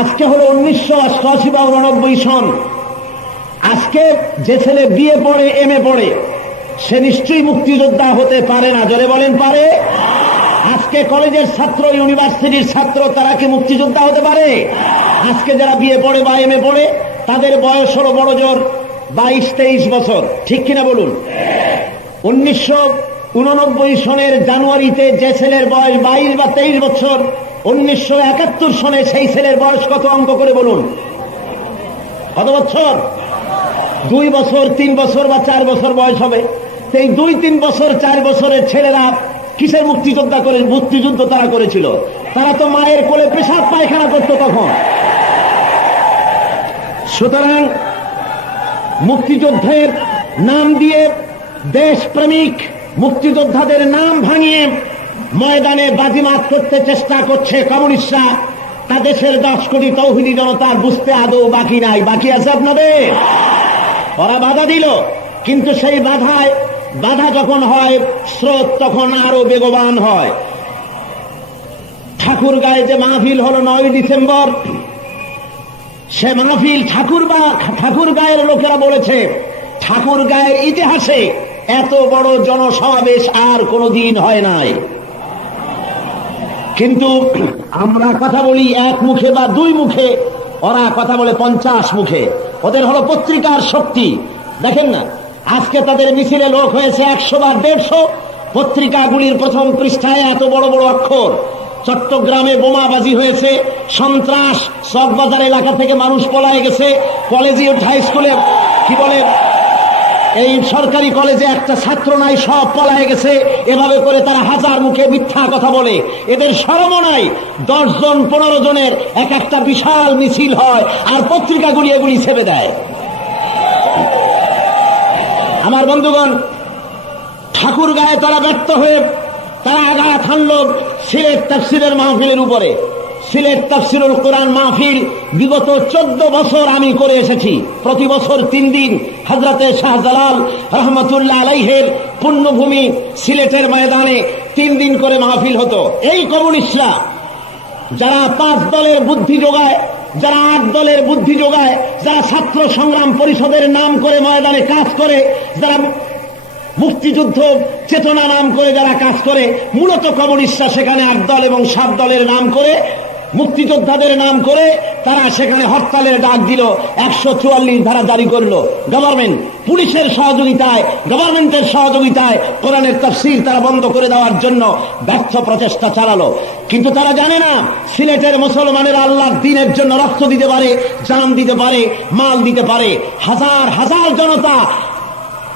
আজকে হলো 1988 বা 89 সন। আজকে যে ছেলে বিএ পড়ে, এমএ পড়ে, সে নিশ্চয়ই মুক্তিযোদ্ধা হতে পারে না। জোরে বলেন পারে? আজকে কলেজের ছাত্র, ইউনিভার্সিটির ছাত্র, তারা কি মুক্তিযোদ্ধা হতে পারে? আজকে যারা বিএ পড়ে বা এমএ পড়ে, তাদের বয়স হলো বড় জোর 22-23 বছর। ঠিক কিনা বলুন? 1989 সনের জানুয়ারিতে যে ছেলের বয়স 22 বা 23 বছর, 1971 সনে সেই ছেলের বয়স কত অঙ্ক করে বলুন? কত বছর? 2 বছর, 3 বছর বা 4 বছর বয়স হবে। সেই 2-3 বছর 4 বছরের ছেলেরা কিসের মুক্তিযুদ্ধ তারা করেছিল? তারা তো মায়ের কোলে পেশাব পায়খানা করত তখন। সুতরাং মুক্তিযুদ্ধের নাম দিয়ে দেশপ্রেমিক মুক্তিযোদ্ধাদের নাম ভাঙিয়ে ময়দানে বাজিমাত করতে চেষ্টা করছে কমিউনিস্টরা। তা দেশের 10 কোটি তৌহিদি জনতার বুঝতে আদৌ বাকি নাই। বাকি আছে আপনাদের? ওরা বাধা দিল, কিন্তু সেই বাধা যখন হয়, স্রোত তখন আরো বেগবান হয়। ঠাকুরগাঁয়ে যে মাহফিল হলো 9 ডিসেম্বর, সে মাহফিল ঠাকুরগাঁয়ের লোকেরা বলেছে ঠাকুরগাঁয়ের ইতিহাসে এত বড় জনসমাবেশ আর কোনদিন হয় নাই। কিন্তু আমরা কথা বলি এক মুখে বা 2 মুখে, ওরা কথা বলে 50 মুখে। ওদের হলো পত্রিকার শক্তি। দেখেন না, আজকে তাদের মিছিলে লোক হয়েছে 100 বা 150। পত্রিকাগুলির প্রথম পৃষ্ঠায় এত বড় বড় অক্ষর, চট্টগ্রামে বোমাবাজি হয়েছে, সন্ত্রাস, চকবাজার এলাকা থেকে মানুষ পলায়ে গেছে, কলেজিয়েট হাই স্কুলে কি বলে, এই সরকারি কলেজে একটা ছাত্র নাই, সব পলায়ে গেছে। এভাবে করে তারা হাজার মুখে মিথ্যা কথা বলে। এদের শরমও নাই। 10 জন 15 জনের এক একটা বিশাল মিছিল হয়, আর পত্রিকাগুলি এগুলি ছেপে দেয়। আমার বন্ধুগণ, ঠাকুরগাঁয়ে তারা ব্যর্থ হয়ে তারা আঘাত হানল সিলেট তাফসিরের মাহফিলের উপরে। সিলেট তাফসিরুল কোরআন মাহফিল বিগত 14 বছর আমি করে এসেছি। প্রতি বছর 3 দিন হযরতে শাহজালাল রহমতুল্লাহ আলাইহির পুণ্যভূমি সিলেটের ময়দানে 3 দিন করে মাহফিল হতো। এই কমিউনিস্টরা যারা 5 দলের বুদ্ধি যোগায়, যারা 8 দলের বুদ্ধি যোগায়, যারা ছাত্র সংগ্রাম পরিষদের নাম করে ময়দানে কাজ করে, যারা মুক্তিযুদ্ধ চেতনা নাম করে যারা কাজ করে, মূলত কমিউনিস্টরা সেখানে 8 দল এবং 7 দলের নাম করে, মুক্তিযোদ্ধাদের নাম করে তারা সেখানে হরতালের ডাক দিল। 144 ধারা জারি করলো গভর্নমেন্ট, পুলিশের সহযোগিতায়, গভর্নমেন্টের সহযোগিতায় কোরআনের তাফসীর তারা বন্ধ করে দেওয়ার জন্য ব্যর্থ প্রচেষ্টা চালালো। কিন্তু তারা জানে না সিলেটের মুসলমানেরা আল্লাহর দ্বীনের জন্য রক্ত দিতে পারে, জান দিতে পারে, মাল দিতে পারে। হাজার হাজার জনতা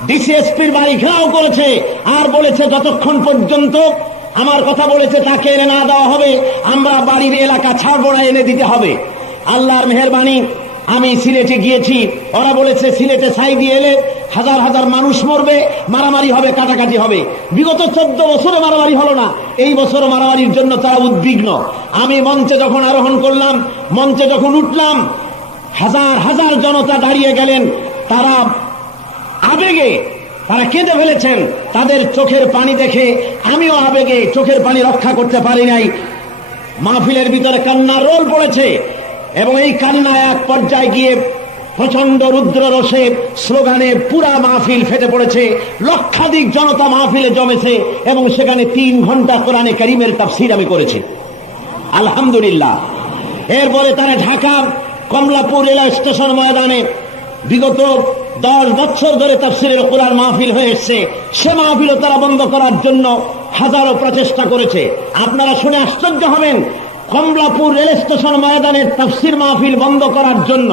ডিসিএসপির বাড়ি ঘেরাও করেছে আর বলেছে যতক্ষণ পর্যন্ত আমার কথা বলেছে তাকে এনে না দেওয়া হবে, আমরা বাড়ির এলাকা ছাড়বো না, এনে দিতে হবে। আল্লাহর মেহেরবানি, আমি সিলেটে গিয়েছি। ওরা বলেছে সিলেটে ছাই দিয়ে এলে হাজার হাজার মানুষ মরবে, মারামারি হবে, কাটাকাটি হবে। বিগত 14 বছরে মারামারি হলো না, এই বছর মারামারির জন্য তারা উদ্বিগ্ন। আমি মঞ্চে যখন আরোহণ করলাম, মঞ্চে যখন উঠলাম, হাজার হাজার জনতা দাঁড়িয়ে গেলেন। তারা আবেগে তারা কেঁদে ফেলেছেন। তাদের চোখের পানি দেখে আমিও আবেগে চোখের পানি রক্ষা করতে পারি নাই। মাহফিলের ভিতরে কান্নার রোল পড়েছে এবং এই কান্না এক পর্যায়ে গিয়ে প্রচন্ড রুদ্র রোষে স্লোগানে পুরা মাহফিল ফেটে পড়েছে। লক্ষাধিক জনতা মাহফিলে জমেছে এবং সেখানে 3 ঘন্টা কোরআনে কারীমের তাফসীর আমি করেছি, আলহামদুলিল্লাহ। এরপরে তারা ঢাকা কমলাপুর রেল স্টেশন ময়দানে বিগত 10 বছর ধরে তাফসীরের কোরআন মাহফিল হয়ে এসছে, সে মাহফিলও তারা বন্ধ করার জন্য হাজারো প্রচেষ্টা করেছে। আপনারা শুনে আশ্চর্য হবেন, কমলাপুর রেল স্টেশন ময়দানের তাফসীর মাহফিল বন্ধ করার জন্য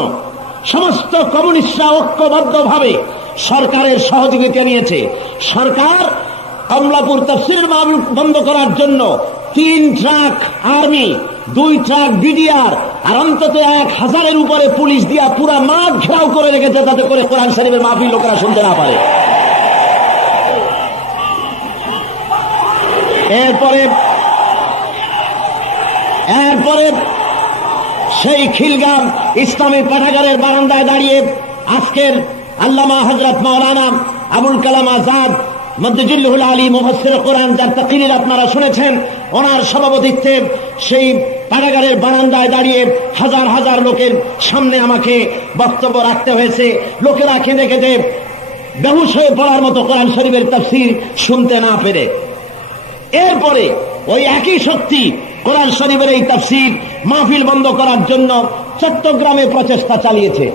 সমস্ত কমিউনিস্টরা ঐক্যবদ্ধভাবে সরকারের সহযোগিতা নিয়েছে। সরকার কমলাপুর তাফসীরের মাহফিল বন্ধ করার জন্য 3 ট্রাক আর্মি, 2 ট্রাক বিডিআর আর অন্তত 1000-এর উপরে পুলিশ দিয়া পুরা মাঠ ঘেরাও করে রেখেছে, যাতে করে কোরআন শরীফের মাহফিল লোকেরা শুনতে না পারে। এরপরে সেই খিলগাঁও ইসলামী পাঠাগারের বারান্দায় দাঁড়িয়ে আজকের আল্লামা হযরত মাওলানা আবুল কালাম আজাদ মদ্দুজুল্লুহুল আলী মুফাসসির কোরআন, যার তাকরীর আপনারা শুনেছেন, ওনার সভাপতিত্বে সেই কারাগারের বারান্দায় দাঁড়িয়ে হাজার হাজার লোকের সামনে আমাকে বক্তব্য রাখতে হয়েছে। লোকেরা কেঁদে কেঁদে বেহুশ হয়ে পড়ার মতো কোরআন শরীফের তাফসীর শুনতে না পেরে। এরপরে ওই একই শক্তি কোরআন শরীফের এই তাফসীর মাহফিল বন্ধ করার জন্য চট্টগ্রামে প্রচেষ্টা চালিয়েছে,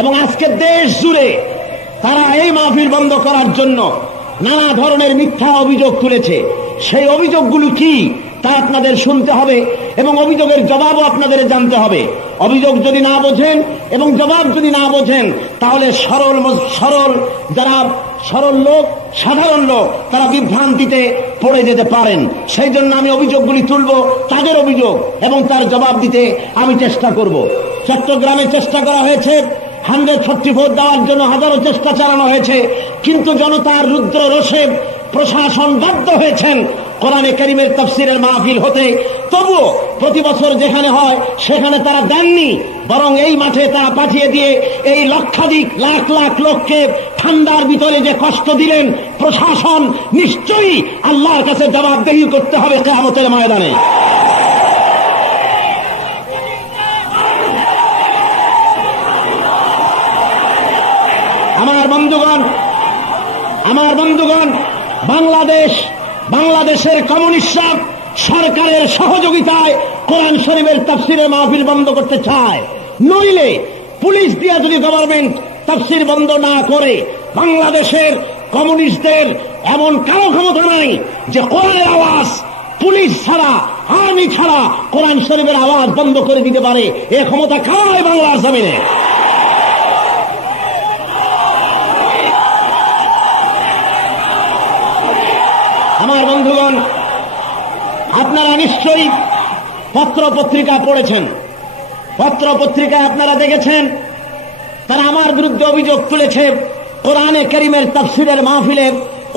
এবং আজকে দেশ জুড়ে তারা এই মাহফিল বন্ধ করার জন্য নানা ধরনের মিথ্যা অভিযোগ তুলেছে। সেই অভিযোগগুলো কি তা আপনাদের শুনতে হবে, এবং অভিযোগের জবাবও আপনাদের জানতে হবে। অভিযোগ যদি না বোঝেন এবং জবাব যদি না বোঝেন, তাহলে যারা সরল লোক, সাধারণ লোক, তারা বিভ্রান্তিতে পড়ে যেতে পারেন। সেই জন্য আমি অভিযোগগুলি তুলব, তাদের অভিযোগ, এবং তার জবাব দিতে আমি চেষ্টা করব। চট্টগ্রামে চেষ্টা করা হয়েছে 134 দেওয়ার জন্য, হাজারো চেষ্টা চালানো হয়েছে, কিন্তু জনতার রুদ্র রোষে প্রশাসন বাধ্য হয়েছেন কোরআনে কারীমের তাফসীরের মাহফিল হতে। তবুও প্রতি বছর যেখানে হয় সেখানে তারা দেননি, বরং এই মাঠে তারা পাঠিয়ে দিয়ে এই লক্ষাধিক লাখ লাখ লোককে ঠান্ডার ভিতরে যে কষ্ট দিলেন, প্রশাসন নিশ্চয়ই আল্লাহর কাছে জবাবদেহি করতে হবে কিয়ামতের ময়দানে। আমার বন্ধুগণ, বাংলাদেশের কমিউনিস্টরা সরকারের সহযোগিতায় কোরআন শরীফের তাফসীরের মাহফিল বন্ধ করতে চায়। নইলে পুলিশ দিয়ে যদি গভর্নমেন্ট তাফসীর বন্ধ না করে, বাংলাদেশের কমিউনিস্টদের এমন কারো ক্ষমতা নাই যে কোরআনের আওয়াজ পুলিশ ছাড়া, আর্মি ছাড়া কোরআন শরীফের আওয়াজ বন্ধ করে দিতে পারে। এ ক্ষমতা কার বাংলার জমিনে? আমার বন্ধুগণ, আপনারা নিশ্চয়ই পত্র পত্রিকা পড়েছেন। পত্র পত্রিকায় আপনারা দেখেছেন তারা আমার বিরুদ্ধে অভিযোগ তুলেছে কোরআনে কারীমের তাফসীরের মাহফিলে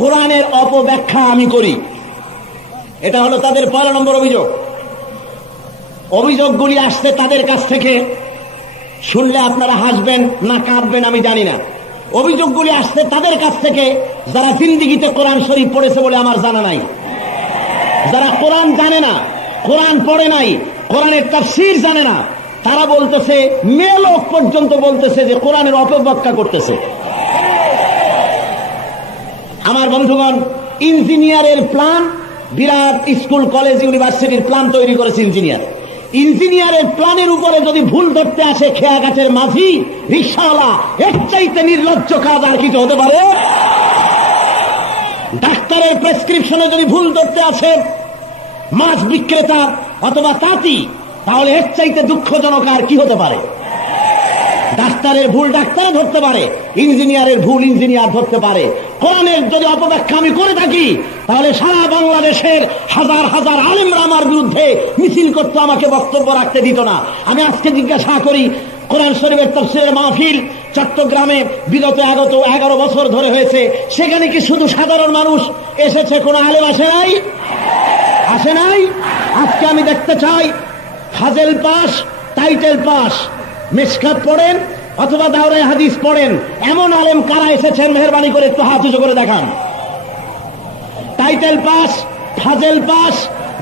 কোরআনের অপব্যাখ্যা আমি করি। এটা হলো তাদের 1 নম্বর অভিযোগ। অভিযোগগুলি আসছে তাদের কাছ থেকে। শুনলে আপনারা হাসবেন না কাঁদবেন আমি জানি না। অভিযোগগুলি আসছে তাদের কাছ থেকে যারা জিন্দেগিতে কোরআন শরীফ পড়েছে বলে আমার জানা নাই, যারা কোরআন জানে না, কোরআন পড়ে নাই, কোরআনের তাফসীর জানে না, তারা বলতেছে, মেয়ে লোক পর্যন্ত বলতেছে যে কোরআনের অপব্যাখ্যা করতেছে। আমার বন্ধুগণ, ইঞ্জিনিয়ারের প্ল্যান, বিরাট স্কুল কলেজ ইউনিভার্সিটির প্ল্যান তৈরি করেছে ইঞ্জিনিয়ারের প্ল্যানের উপরে যদি ভুল ধরতে আসে খেয়াঘাটের মাঝি, রিকশাওয়ালা, এর চাইতে নির্লজ্জ কাজ আর কিছু হতে পারে? ডাক্তারের প্রেসক্রিপশনে যদি ভুল ধরতে আসে মাছ বিক্রেতা অথবা তাঁতি, তাহলে এর চাইতে দুঃখজনক আর কি হতে পারে? ডাক্তারের ভুল ডাক্তারে ধরতে পারে, ইঞ্জিনিয়ারের ভুল ইঞ্জিনিয়ার ধরতে পারে। কোরআনের যদি অপব্যাখ্যা আমি করে থাকি, তাহলে সারা বাংলাদেশের হাজার হাজার আলেমরা আমার বিরুদ্ধে মিছিল করতে, আমাকে বক্তব্য রাখতে দিত না। আমি আজকে জিজ্ঞাসা করি, কোরআন শরীফের তাফসীরের মাহফিল চট্টগ্রামে বিগত 11 বছর ধরে হয়েছে, সেখানে কি শুধু সাধারণ মানুষ এসেছে, কোন আলেম আসে নাই? আসে নাই? আজকে আমি দেখতে চাই ফাজেল পাস, টাইটেল পাস, মিশকাত পড়েন অথবা দাওরায়ে হাদিস পড়েন, এমন আলেম কারা এসেছেন? মেহেরবানি করে একটু হাত উঁচু করে দেখান। টাইটেল পাস, ফাজেল পাস,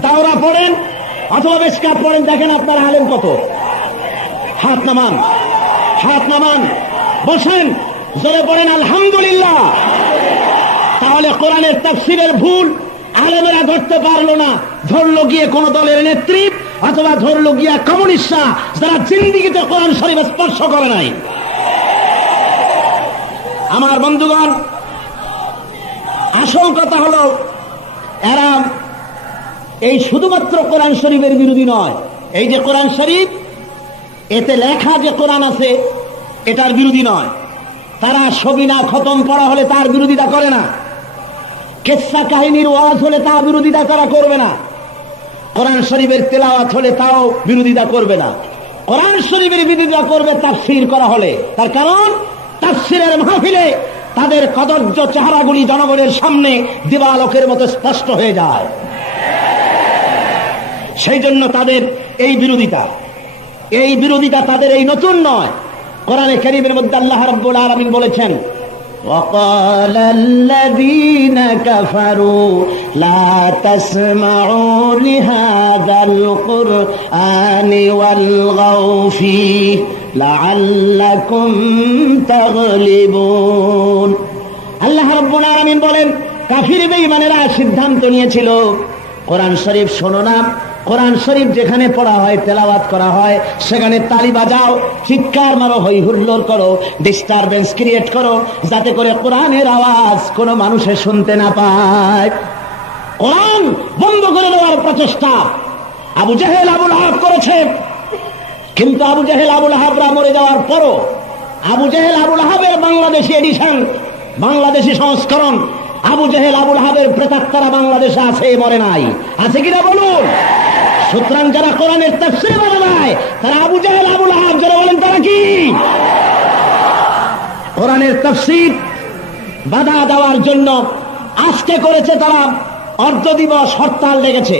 দাওরা পড়েন অথবা মিশকাত পড়েন, দেখেন আপনার আলেম কত। হাত নামান, হাত নামান, বসেন, জোরে পড়েন আলহামদুলিল্লাহ। তাহলে কোরআনের তাফসীরের ভুল আলেমেরা ধরতে পারলো না, ধরলো গিয়ে কোন দলের নেত্রী অথবা ধরলো গিয়া কমিউনিস্টরা, যারা জিন্দেগিতে কোরআন শরীফ স্পর্শ করে নাই। আমার বন্ধুগণ, আসল কথা হলো এরা এই শুধুমাত্র কোরআন শরীফের বিরোধী নয়। এই যে কোরআন শরীফ, এতে লেখা যে কোরআন আছে এটার বিরোধী নয়। তারা সবিনা খতম পড়া হলে তার বিরোধিতা করে না, কিসসা কাহিনীর ওয়াজ হলে তার বিরোধিতা করা করবে না, কোরআন শরীফের তেলাওয়াত হলে তাও বিরোধিতা করবে না। কোরআন শরীফের বিরোধিতা করবে তাফসীর করা হলে। তার কারণ তাফসীরের মাহফিলে তাদের কদর্য চেহারাগুলি জনগণের সামনে দিবালোকের মতো স্পষ্ট হয়ে যায়। সেই জন্য তাদের এই বিরোধিতা তাদের এই নতুন নয়। কোরআনে কারীমের মধ্যে আল্লাহ রাব্বুল আলামিন বলেছেন, وقال الذين كفروا لا تسمعوا لهذا হাযাল কুরআনি ওয়ালগাউ ফীহি লাআল্লাকুম তাগলিবুন। আল্লাহ রাব্বুল আলামিন বলেন, কাফির বেঈমানেরা সিদ্ধান্ত নিয়েছিল কোরআন শরীফ শোনো না, কোরআন শরীফ যেখানে পড়া হয়, তেলাওয়াত করা হয়, সেখানে তালি বাজাও, চিৎকার মারো, হই হুল্লোড় করো, ডিস্টারবেন্স ক্রিয়েট করো, যাতে করে কোরআনের আওয়াজ কোনো মানুষে শুনতে না পায়। কোরআন বন্ধ করে দেওয়ার প্রচেষ্টা আবু জেহেল আবুল আহাব করেছে, কিন্তু আবু জেহেল আবুল আহাবরা মরে যাওয়ার পরও আবু জেহেল আবুল আহাবের বাংলাদেশি এডিশন, বাংলাদেশি সংস্করণ, আবু জেহেল আবুল আহাবের প্রেতাত্মারা বাংলাদেশে আছে, মরে নাই, আছে কিনা বলুন? সুতরাং যারা কোরআনের তাফসীর মানে নাই, তারা আবু জেহেল আবুল আহাব, যারা বলেন তারা কি? কোরআনের তাফসীর বাধা দেওয়ার জন্য আজকে করেছে তারা অর্ধ দিবস হরতাল ডেকেছে,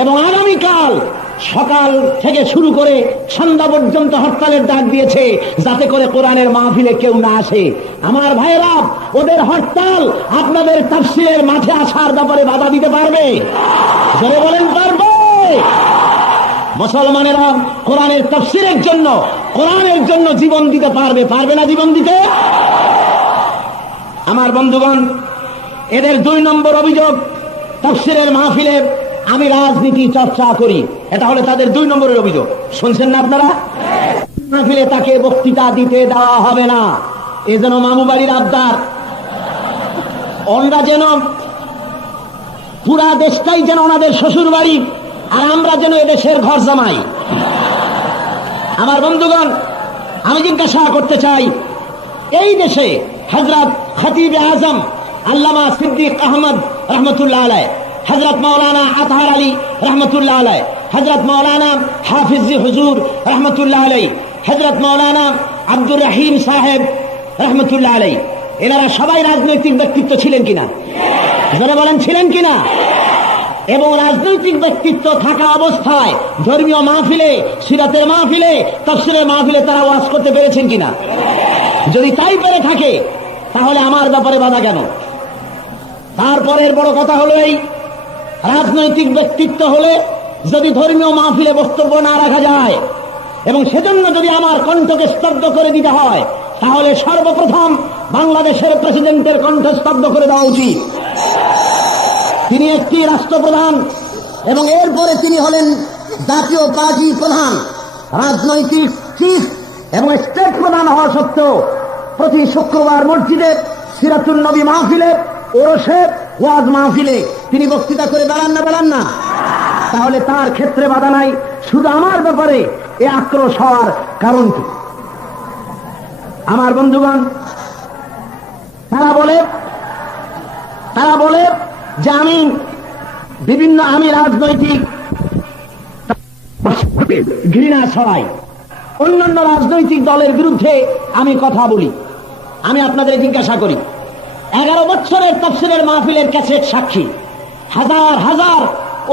এবং আগামীকাল সকাল থেকে শুরু করে সন্ধ্যা পর্যন্ত হরতালের ডাক দিয়েছে, যাতে করে কোরআনের মাহফিলে কেউ না আসে। আমার ভাইয়েরা, ওদের হরতাল আপনাদের তাফসীরের মাঠে আসার ব্যাপারে বাধা দিতে পারবে? জোরে বলেন, পারবে? মুসলমানেরা কোরআনের তাফসীরের জন্য, কোরআনের জন্য জীবন দিতে পারবে, পারবে না জীবন দিতে? আমার বন্ধুগণ, এদের 2 নম্বর অভিযোগ, তাফসীরের মাহফিলে আমি রাজনীতি চর্চা করি, এটা হলো তাদের 2 নম্বরের অভিযোগ। শুনছেন না আপনারা? মাহফিলে তাকে বক্তৃতা দিতে দেওয়া হবে না, এ যেন মামু বাড়ির আবদার। ওনারা যেন পুরা দেশটাই যেন ওনাদের শ্বশুর বাড়ি, আর আমরা যেন এদেশের ঘর জামাই। আমার বন্ধুগণ, আমি জিজ্ঞাসা করতে চাই, এই দেশে হযরত খতিব আজম আল্লামা সিদ্দিক আহমদ রহমতুল্লাহ আলাইহ, হযরত মাওলানা আতহার আলী রহমতুল্লাহ আলাইহ, হযরত মাওলানা হাফিজ হুজুর রহমতুল্লাহ আলাইহ, হযরত মাওলানা আব্দুর রহিম সাহেব রহমতুল্লাহ আলাইহ, এনারা সবাই রাজনৈতিক ব্যক্তিত্ব ছিলেন কিনা? যারা বলেন ছিলেন কিনা? এবং রাজনৈতিক ব্যক্তিত্ব থাকা অবস্থায় ধর্মীয় মাহফিলে, সিরাতের মাহফিলে, তাফসীরের মাহফিলে তারা ওয়াজ করতে পেরেছেন কিনা? যদি তাই পেরে থাকে, তাহলে আমার ব্যাপারে বাধা কেন? তারপরের বড় কথা হলো এই, রাজনৈতিক ব্যক্তিত্ব হলে যদি ধর্মীয় মাহফিলে বক্তব্য না রাখা যায়, এবং সেজন্য যদি আমার কণ্ঠকে স্তব্ধ করে দিতে হয়, তাহলে সর্বপ্রথম বাংলাদেশের প্রেসিডেন্টের কণ্ঠ স্তব্ধ করে দেওয়া উচিত। তিনি একটি রাষ্ট্রপ্রধান, এবং এরপরে তিনি হলেন জাতীয় পার্টি প্রধান, রাজনৈতিক চিফ এবং স্টেট প্রধান হওয়া সত্ত্বেও প্রতি শুক্রবার মসজিদে সিরাতুন নবী মাহফিলে, ওরসে, ওয়াজ মাহফিলে তিনি বক্তৃতা করে বেড়ান না? তাহলে তার ক্ষেত্রে বাধা নাই, শুধু আমার ব্যাপারে এ আক্রোশ হওয়ার কারণ কি? আমার বন্ধুগণ, তারা বলে যে আমি রাজনৈতিক ঘৃণা ছড়াই, অন্যান্য রাজনৈতিক দলের বিরুদ্ধে আমি কথা বলি। আমি আপনাদের জিজ্ঞাসা করি, 11 বছরের তাফসীরের মাহফিলের ক্যাসেট সাক্ষী, হাজার হাজার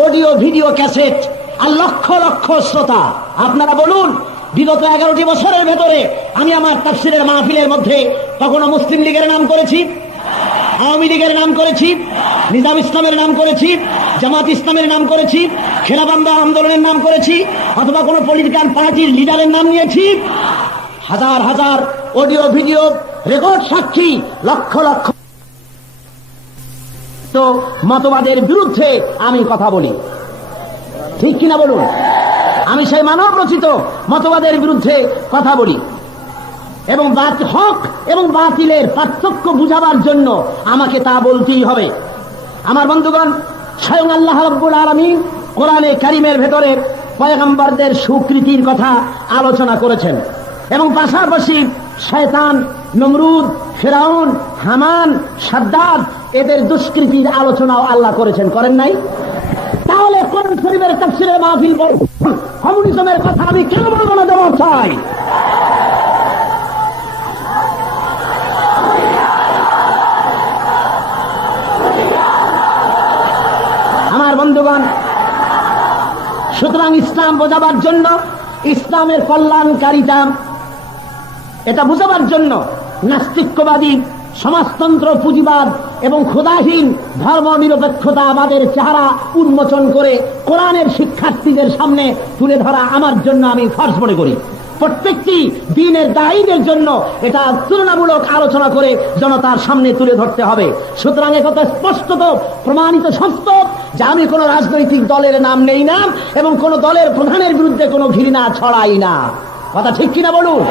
অডিও ভিডিও ক্যাসেট, আর লক্ষ লক্ষ শ্রোতা। আপনারা বলুন, বিগত 11টি বছরের ভেতরে আমি আমার তাফসীরের মাহফিলের মধ্যে কখনো মুসলিম লীগের নাম করেছি, আওয়ামী লীগের নাম করেছি, নিজাম ইসলামের নাম করেছি, জামাত ইসলামের নাম করেছি, খেলাফত আন্দোলনের নাম করেছি, অথবা কোন পলিটিক্যাল পার্টির লিডারের নাম নিয়েছি? হাজার হাজার অডিও ভিডিও রেকর্ড সাক্ষী, লক্ষ লক্ষ তো মতবাদের বিরুদ্ধে আমি কথা বলি, ঠিক কিনা বলুন? আমি সেই মানব রচিত মতবাদের বিরুদ্ধে কথা বলি, এবং হক এবং বাতিলের পার্থক্য বুঝাবার জন্য আমাকে তা বলতেই হবে। আমার বন্ধুগণ, স্বয়ং আল্লাহ রাব্বুল আলামিন কোরআনে কারীমের ভেতরে পয়গম্বরদের সুকৃতির কথা আলোচনা করেছেন, এবং পাশাপাশি শয়তান, নমরুদ, ফিরাউন, হামান, সাদ্দাদ এদের দুষ্কৃতির আলোচনাও আল্লাহ করেছেন, করেন নাই? তাহলে কোরআন শরীফের তাফসীরের মাহফিল কমিউনিজমের কথা আমি কেন বলবো না? জবাব চাই। আমার বন্ধুগণ, সুতরাং ইসলাম বোঝাবার জন্য, ইসলামের কল্যাণকারিতা এটা বোঝাবার জন্য নাস্তিক্যবাদী, সমাজতন্ত্র, পুঁজিবাদ এবং খোদাহীন ধর্ম নিরপেক্ষতাবাদের চেহারা উন্মোচন করে কোরআনের শিক্ষার্থীদের সামনে তুলে ধরা আমার জন্য আমি ফরজ মনে করি। প্রত্যেকটি দ্বীনের দায়ীদের জন্য এটা তুলনামূলক আলোচনা করে জনতার সামনে তুলে ধরতে হবে। সুতরাং একথা স্পষ্টত প্রমাণিত সত্য যে আমি কোন রাজনৈতিক দলের নাম নেই না এবং কোন দলের প্রধানের বিরুদ্ধে কোনো ঘৃণা ছড়াই না। কথা ঠিক কিনা বলুন?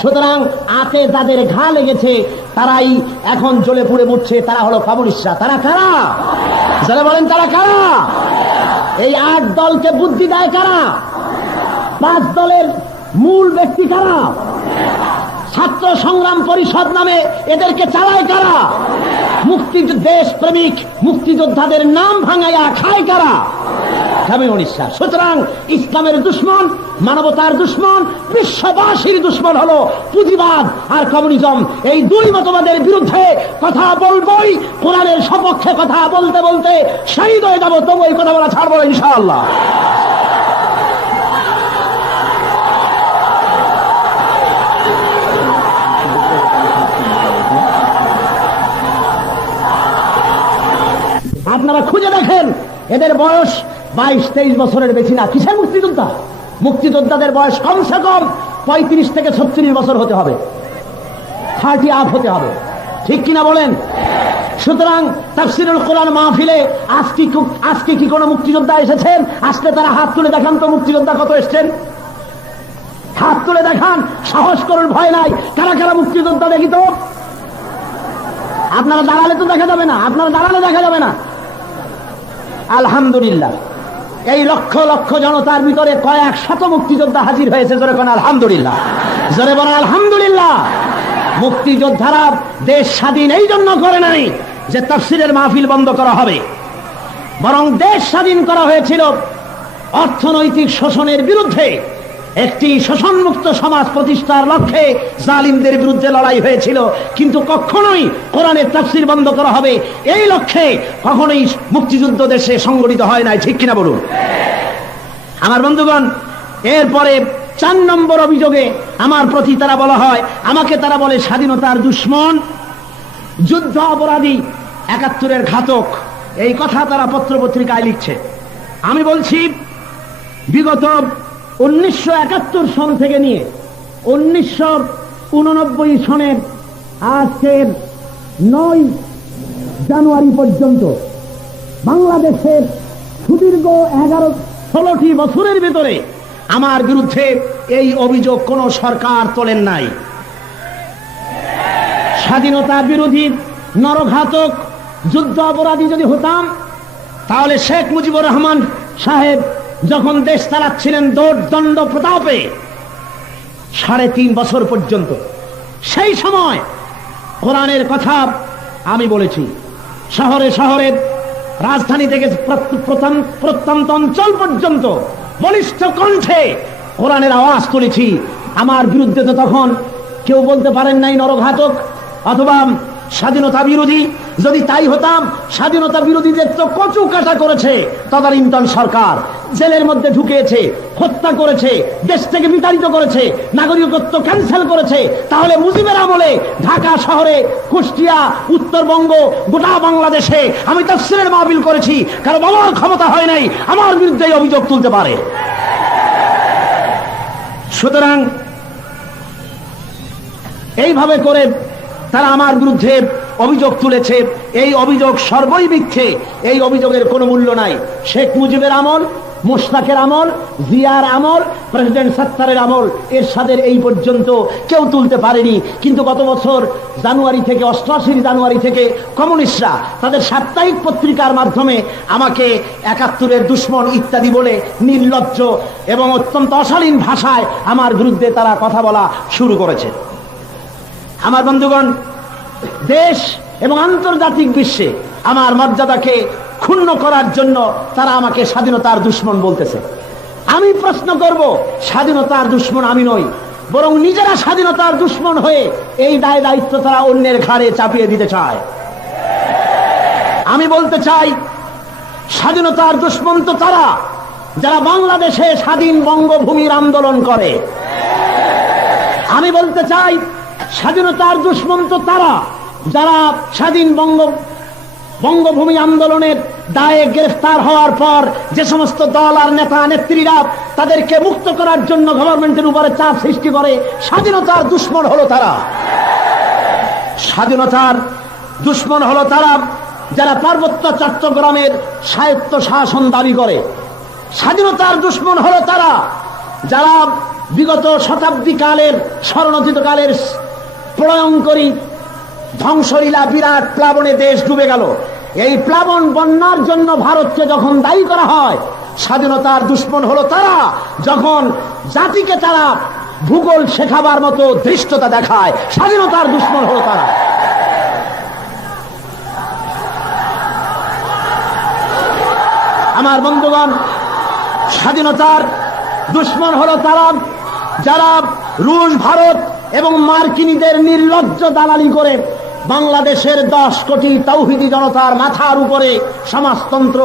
সুতরাং আতে যাদের ঘা লেগেছে তারাই এখন জ্বলে পুড়ে মরছে, তারা হলো কমিউনিস্টরা। তারা কারা? যারা বলেন তারা কারা? এই 8 দলকে বুদ্ধি দেয় কারা? 5 দলের মূল ব্যক্তি কারা? ছাত্র সংগ্রাম পরিষদ নামে এদেরকে চালায় কারা? দেশ প্রেমিক মুক্তিযোদ্ধাদের নাম ভাঙাইয়া খায় কারা? কমিউনিস্টরা। সুতরাং ইসলামের দুশ্মন, মানবতার দুশ্মন, বিশ্ববাসীর দুশ্মন হলো পুঁজিবাদ আর কমিউনিজম। এই দুই মতবাদের বিরুদ্ধে কথা বলবই, কোরআনের সপক্ষে কথা বলতে বলতে শহীদ হয়ে যাবো, তবু এই কথা বলা ছাড়বো ইনশাআল্লাহ। আপনারা খুঁজে দেখেন এদের বয়স 22-23 বছরের বেশি না। কিসের মুক্তিযোদ্ধা? মুক্তিযোদ্ধাদের বয়স কমসে কম 35 থেকে 36 বছর হতে হবে, 30 আপ হতে হবে। ঠিক কিনা বলেন? সুতরাং তাফসীরুল কোরআন মাহফিলে আজকে কি কোনো মুক্তিযোদ্ধা এসেছেন? আসলে তারা হাত তুলে দেখান তো, মুক্তিযোদ্ধা কত এসছেন? হাত তুলে দেখান, সাহস করুন, ভয় নাই। কারা কারা মুক্তিযোদ্ধা দেখি তো? আপনারা দাঁড়ালে তো দেখা যাবে না, আপনারা দাঁড়ালে দেখা যাবে না। আলহামদুলিল্লাহ, এই লক্ষ লক্ষ জনতার ভিতরে কয়েক শত মুক্তিযোদ্ধা হাজির হয়েছে। জোরে কোন আলহামদুলিল্লাহ, জোরে বলেন আলহামদুলিল্লাহ। মুক্তিযোদ্ধারা দেশ স্বাধীন এই জন্য করে নাই যে তাফসীরের মাহফিল বন্ধ করা হবে, বরং দেশ স্বাধীন করা হয়েছিল অর্থনৈতিক শোষণের বিরুদ্ধে। একটি শোষণমুক্ত সমাজ প্রতিষ্ঠার লক্ষ্যে জালিমদের বিরুদ্ধে লড়াই হয়েছিল, কিন্তু কখনোই কোরআনের তাফসীর বন্ধ করা হবে এই লক্ষ্যে কখনোই মুক্তিযুদ্ধ দেশে সংগঠিত হয় নাই। ঠিক কিনা বলুন আমার বন্ধুগণ? এরপরে 4 নম্বর অভিযোগে আমার প্রতি তারা বলা হয়, আমাকে তারা বলে স্বাধীনতার দুশ্মন, যুদ্ধ অপরাধী, 71-এর ঘাতক। এই কথা তারা পত্রপত্রিকায় লিখছে। আমি বলছি বিগত 1971 সন থেকে নিয়ে 1989 সনের আজকের 9 জানুয়ারি পর্যন্ত বাংলাদেশের সুদীর্ঘ 11-16টি বছরের ভিতরে আমার বিরুদ্ধে এই অভিযোগ কোন সরকার তোলেন নাই। স্বাধীনতা বিরোধী, নরঘাতক, যুদ্ধ অপরাধী যদি হতাম তাহলে শেখ মুজিবুর রহমান সাহেব যখন দেশ চালাচ্ছিলেন দণ্ড প্রতাপে 3.5 বছর পর্যন্ত, সেই সময় কোরআনের কথা আমি বলেছি। শহরে শহরে, রাজধানী থেকে প্রত্যন্ত অঞ্চল পর্যন্ত বলিষ্ঠ কণ্ঠে কোরআনের আওয়াজ তুলেছি। আমার বিরুদ্ধে তো তখন কেউ বলতে পারেন নাই নরঘাতক অথবা স্বাধীনতা বিরোধী। যদি তাই হতাম, স্বাধীনতা বিরোধীদের তো কচু কাটা করেছে তদানীন্তন সরকার, জেলের মধ্যে ঢুকিয়েছে, হত্যা করেছে, দেশ থেকে বিতাড়িত করেছে, নাগরিকত্ব ক্যান্সেল করেছে। তাহলে মুজিবের আমলে ঢাকা শহরে, কুষ্টিয়া, উত্তরবঙ্গ, গোটা বাংলাদেশে আমি তাফসীরের মাহফিল করেছি। কারণ আমার ক্ষমতা হয় নাই আমার বিরুদ্ধে অভিযোগ তুলতে পারে। সুতরাং এইভাবে করে তারা আমার বিরুদ্ধে অভিযোগ তুলেছে। এই অভিযোগ সর্বই মিথ্যে, এই অভিযোগের কোনো মূল্য নাই। শেখ মুজিবের আমল, মোশতাকের আমল, জিয়ার আমল, প্রেসিডেন্ট সত্তারের আমল, এরশাদের এই পর্যন্ত কেউ তুলতে পারেনি। কিন্তু গত বছর জানুয়ারি থেকে, 88 জানুয়ারি থেকে কমিউনিস্টরা তাদের সাপ্তাহিক পত্রিকার মাধ্যমে আমাকে 71-এর দুশ্মন ইত্যাদি বলে নির্লজ্জ এবং অত্যন্ত অশালীন ভাষায় আমার বিরুদ্ধে তারা কথা বলা শুরু করেছে। আমার বন্ধুগণ, দেশ এবং আন্তর্জাতিক বিশ্বে আমার মর্যাদাকে ক্ষুণ্ণ করার জন্য তারা আমাকে স্বাধীনতার দুশ্মন বলতেছে। আমি প্রশ্ন করব, স্বাধীনতার দুশ্মন আমি নই, বরং নিজেরা স্বাধীনতার দুশ্মন হয়ে এই দায় দায়িত্ব তারা অন্যের ঘাড়ে চাপিয়ে দিতে চায়। আমি বলতে চাই, স্বাধীনতার দুশ্মন তো তারা যারা বাংলাদেশে স্বাধীন বঙ্গভূমির আন্দোলন করে। আমি বলতে চাই, স্বাধীনতার দুশ্মন তো তারা যারা স্বাধীন বঙ্গভূমি আন্দোলনের দায়ে গ্রেফতার হওয়ার পর যে সমস্ত দল আর নেতা নেত্রীরা তাদেরকে মুক্ত করার জন্য গভর্নমেন্টের উপরে চাপ সৃষ্টি করে, স্বাধীনতার দুশ্মন হলো তারা। স্বাধীনতার দুশ্মন হলো তারা যারা পার্বত্য চট্টগ্রামের স্বায়ত্ত শাসন দাবি করে। স্বাধীনতার দুশ্মন হলো তারা যারা বিগত শতাব্দী কালের স্মরণোচিত কালের প্রলয়ঙ্করী ধ্বংসলীলা বিরাট প্লাবনে দেশ ডুবে গেল। এই প্লাবন বন্যার জন্য ভারতকে যখন দায়ী করা হয়, স্বাধীনতার দুশ্মন হলো তারা যখন জাতিকে তারা ভূগোল শেখাবার মতো ধৃষ্টতা দেখায়। স্বাধীনতার দুশ্মন হলো তারা। আমার বন্ধুগণ, স্বাধীনতার দুশ্মন হলো তারা যারা রুশ, ভারত এবং মার্কিনীদের নির্লজ্জ দালালি করে বাংলাদেশের 10 কোটি তাওহীদি জনতার মাথার উপরে সমাজতন্ত্র,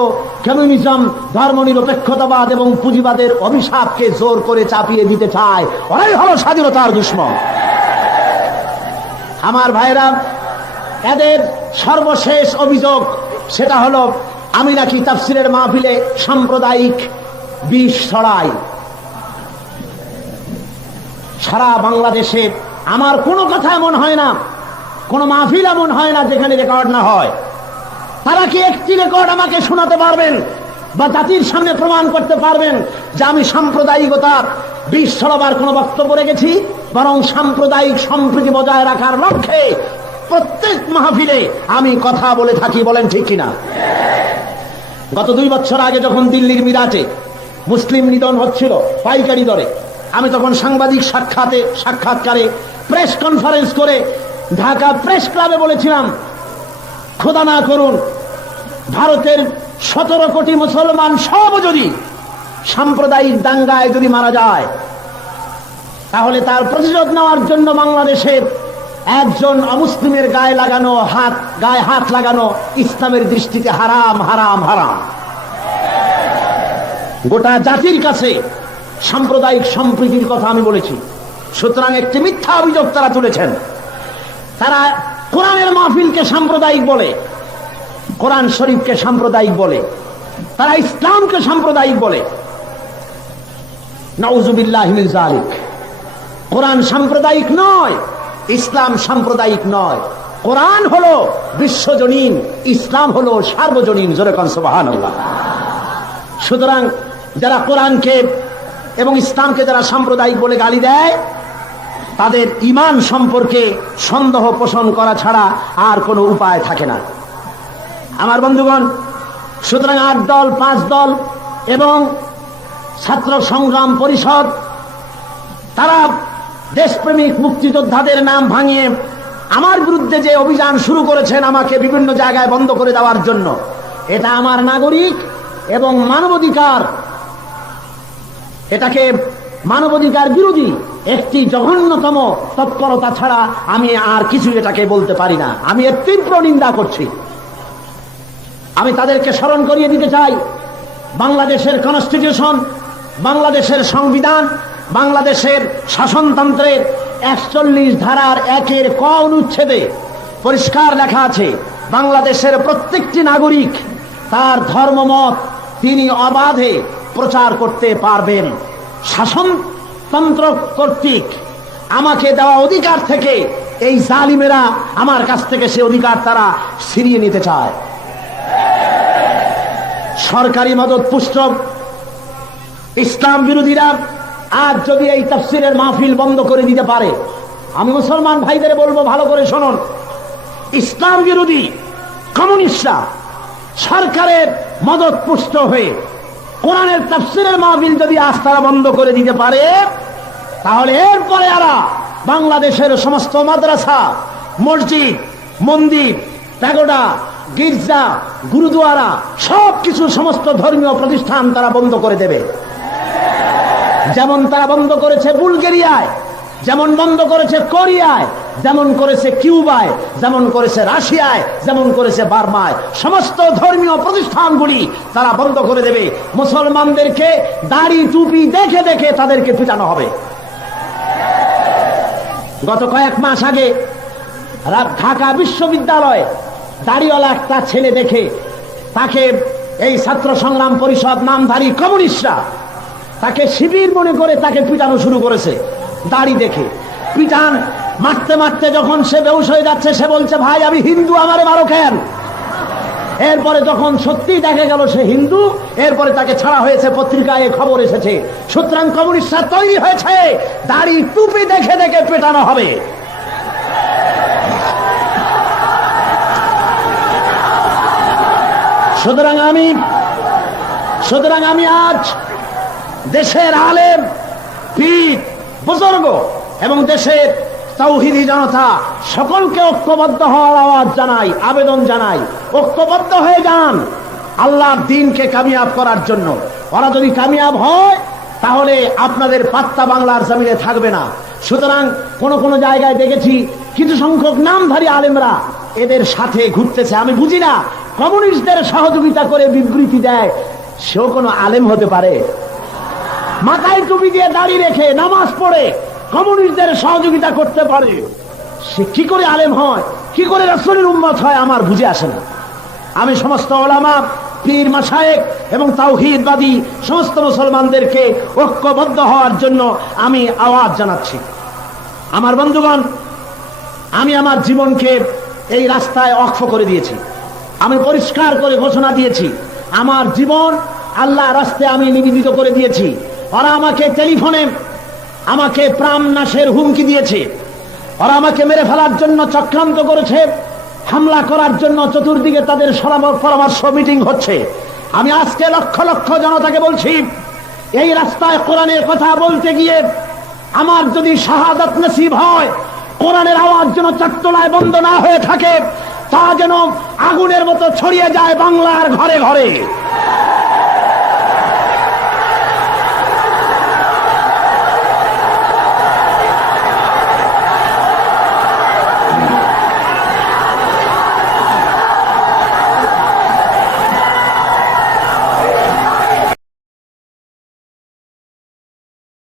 কমিউনিজম, ধর্মনিরপেক্ষতাবাদ এবং পুঁজিবাদের অভিশাপকে জোর করে চাপিয়ে দিতে চায়। ওরাই হলো স্বাধীনতার দুশ্মন। আমার ভাইরা, এদের সর্বশেষ অভিযোগ সেটা হলো আমি নাকি তাফসিরের মাহফিলে সাম্প্রদায়িক বিষ ছড়াই। সারা বাংলাদেশে আমার কোনো কথা এমন হয় না, কোন মাহফিল এমন হয় না যেখানে রেকর্ড না হয়। তারা কি একটি রেকর্ড আমাকে শোনাতে পারবেন বা জাতির সামনে প্রমাণ করতে পারবেন যে আমি সাম্প্রদায়িকতার বিষ ছড়াবার কোন বক্তব্য রেখেছি? বরং সাম্প্রদায়িক সম্প্রীতি বজায় রাখার লক্ষ্যে প্রত্যেক মাহফিলে আমি কথা বলে থাকি। বলেন ঠিক কিনা? গত 2 বছর আগে যখন দিল্লির মিরাটে মুসলিম নিধন হচ্ছিল পাইকারি দরে, আমি তখন সাংবাদিক সাক্ষাৎকারে প্রেস কনফারেন্স করে ঢাকা প্রেস ক্লাবে বলেছিলাম, খোদা না করুন ভারতের 17 কোটি মুসলমান সব যদি সাম্প্রদায়িক দাঙ্গায় যদি মারা যায়, তাহলে তার প্রতিশোধ নেওয়ার জন্য বাংলাদেশের একজন অমুসলিমের গায়ে হাত লাগানো ইসলামের দৃষ্টিতে হারাম হারাম হারাম। গোটা জাতির কাছে সাম্প্রদায়িক সম্প্রীতির কথা আমি বলেছি। সুতরাং একটি মিথ্যা অভিযোগ তারা তুলেছেন। তারা কোরআনের মাহফিলকে সাম্প্রদায়িক বলে, কোরআন শরীফকে সাম্প্রদায়িক বলে, তারা ইসলামকে সাম্প্রদায়িক বলে। নাউযুবিল্লাহি মিন যালিক। কোরআন সাম্প্রদায়িক নয়, ইসলাম সাম্প্রদায়িক নয়। কোরআন হলো বিশ্বজনীন, ইসলাম হলো সার্বজনীন। জোরে কোন সুবহানাল্লাহ। সুতরাং যারা কোরআনকে এবং ইসলামকে যারা সাম্প্রদায়িক বলে গালি দেয়, তাদের ঈমান সম্পর্কে সন্দেহ পোষণ করা ছাড়া আর কোনো উপায় থাকে না। আমার বন্ধুগণ, সুতরাং 8 দল, 5 দল এবং ছাত্র সংগ্রাম পরিষদ তারা দেশপ্রেমিক মুক্তিযোদ্ধাদের নাম ভাঙিয়ে আমার বিরুদ্ধে যে অভিযান শুরু করেছেন আমাকে বিভিন্ন জায়গায় বন্ধ করে দেওয়ার জন্য, এটা আমার নাগরিক এবং মানবাধিকার, এটাকে মানবাধিকার বিরোধী একটি জঘন্যতম তৎপরতা ছাড়া আমি আর কিছু এটাকে বলতে পারি না। আমি এর তীব্র নিন্দা করছি। আমি তাদেরকে স্মরণ করিয়ে দিতে চাই, বাংলাদেশের কনস্টিটিউশন, বাংলাদেশের সংবিধান, বাংলাদেশের শাসনতন্ত্রের 41 ধারার 1 ক অনুচ্ছেদে পরিষ্কার লেখা আছে, বাংলাদেশের প্রত্যেকটি নাগরিক তার ধর্মমত তিনি অবাধে প্রচার করতে পারবেন। শাসনতন্ত্র কর্তৃক আমাকে দেওয়া অধিকার থেকে এই জালিমেরা আমার কাছ থেকে সে অধিকার তারা ছিনিয়ে নিতে চায়। সরকারি মদত পুষ্ট ইসলাম বিরোধীরা আজ যদি এই তাফসীরের মাহফিল বন্ধ করে দিতে পারে, আমি মুসলমান ভাইদের বলবো ভালো করে শুনুন, ইসলাম বিরোধী কমিউনিস্টরা সরকারের মদত পুষ্ট হয়ে কোরআনের তাফসীরের মাহফিল যদি আজ তারা বন্ধ করে দিতে পারে, তাহলে এরপরে এরা বাংলাদেশের সমস্ত মাদ্রাসা, মসজিদ, মন্দির, প্যাগোডা, গির্জা, গুরুদুয়ারা সবকিছু সমস্ত ধর্মীয় প্রতিষ্ঠান তারা বন্ধ করে দেবে। যেমন তারা বন্ধ করেছে বুলগেরিয়ায়, যেমন বন্ধ করেছে কোরিয়ায়, যেমন করেছে কিউবায়, যেমন করেছে রাশিয়ায়, যেমন করেছে বার্মায়, সমস্ত ধর্মীয় প্রতিষ্ঠানগুলি তারা বন্ধ করে দেবে। মুসলমানদেরকে দাড়ি টুপি দেখে দেখে তাদেরকে পিটানো হবে। গত কয়েক মাস আগে ঢাকা বিশ্ববিদ্যালয়ে দাড়িওয়ালা একটা ছেলে দেখে তাকে এই ছাত্র সংগ্রাম পরিষদ নামধারী কমিউনিস্টরা তাকে শিবির মনে করে তাকে পিটানো শুরু করেছে। দাড়ি দেখে পিটান মারতে মারতে যখন সে বেহুশ হয়ে যাচ্ছে, সে বলছে, ভাই আমি হিন্দু, আমারে মারো কেন? এরপরে যখন সত্যি দেখা গেল সে হিন্দু, এরপরে তাকে ছাড়া হয়েছে, পত্রিকায় খবর এসেছে। সুতরাং কমিউনিস্টরা তৈরি হয়েছে, দাড়ি টুপি দেখে দেখে পেটানো হবে। সুতরাং আমি আজ দেশের আলেম, পীর, বুজুর্গ এবং দেশের তাওহীদি জনতা সকলকে ঐক্যবদ্ধ হওয়ার আওয়াজ জানাই, আবেদন জানাই। ঐক্যবদ্ধ হয়ে যান আল্লাহর দ্বীনকে কামিয়াব করার জন্য। ওরা যদি কামিয়াব হয় তাহলে আপনাদের পাত্তা বাংলার জমিনে থাকবে না। সুতরাং কোন কোন জায়গায় দেখেছি কিছু সংখ্যক নামধারী আলেমরা এদের সাথে ঘুরতেছে। আমি বুঝি না, কমিউনিস্টদের সহযোগিতা করে বিবৃতি দেয়, সেও কোনো আলেম হতে পারে? মাথায় টুপি দিয়ে দাড়ি রেখে নামাজ পড়ে কমিউনিস্টদের সহযোগিতা করতে পারে, সে কি করে আলেম হয়, কি করে রাসূলের উম্মত হয়? আমার বুঝে আসে না। আমি সমস্ত উলামা, পীর, মাশায়েখ এবং তাওহীদবাদী সমস্ত মুসলমানদেরকে ঐক্যবদ্ধ হওয়ার জন্য আমি আওয়াজ জানাচ্ছি। আমার বন্ধুগণ, আমি আমার জীবনকে এই রাস্তায় ওয়াকফ করে দিয়েছি। আমি পরিষ্কার করে ঘোষণা দিয়েছি, আমার জীবন আল্লাহর রাস্তায় আমি নিবেদিত করে দিয়েছি। ওরা আমাকে টেলিফোনে আমাকে প্রাণ নাশের হুমকি দিয়েছে, ওরা আমাকে মেরে ফেলার জন্য চক্রান্ত করেছে, হামলা করার জন্য চতুর্দিকে তাদের পরামর্শ মিটিং হচ্ছে। আমি আজকে লক্ষ লক্ষ জনতাকে বলছি, এই রাস্তায় কোরআনের কথা বলতে গিয়ে আমার যদি শাহাদাত নসিব হয়, কোরআনের আওয়াজ যেন চারতলায় বন্ধ না হয়ে থাকে, তা যেন আগুনের মতো ছড়িয়ে যায় বাংলার ঘরে ঘরে।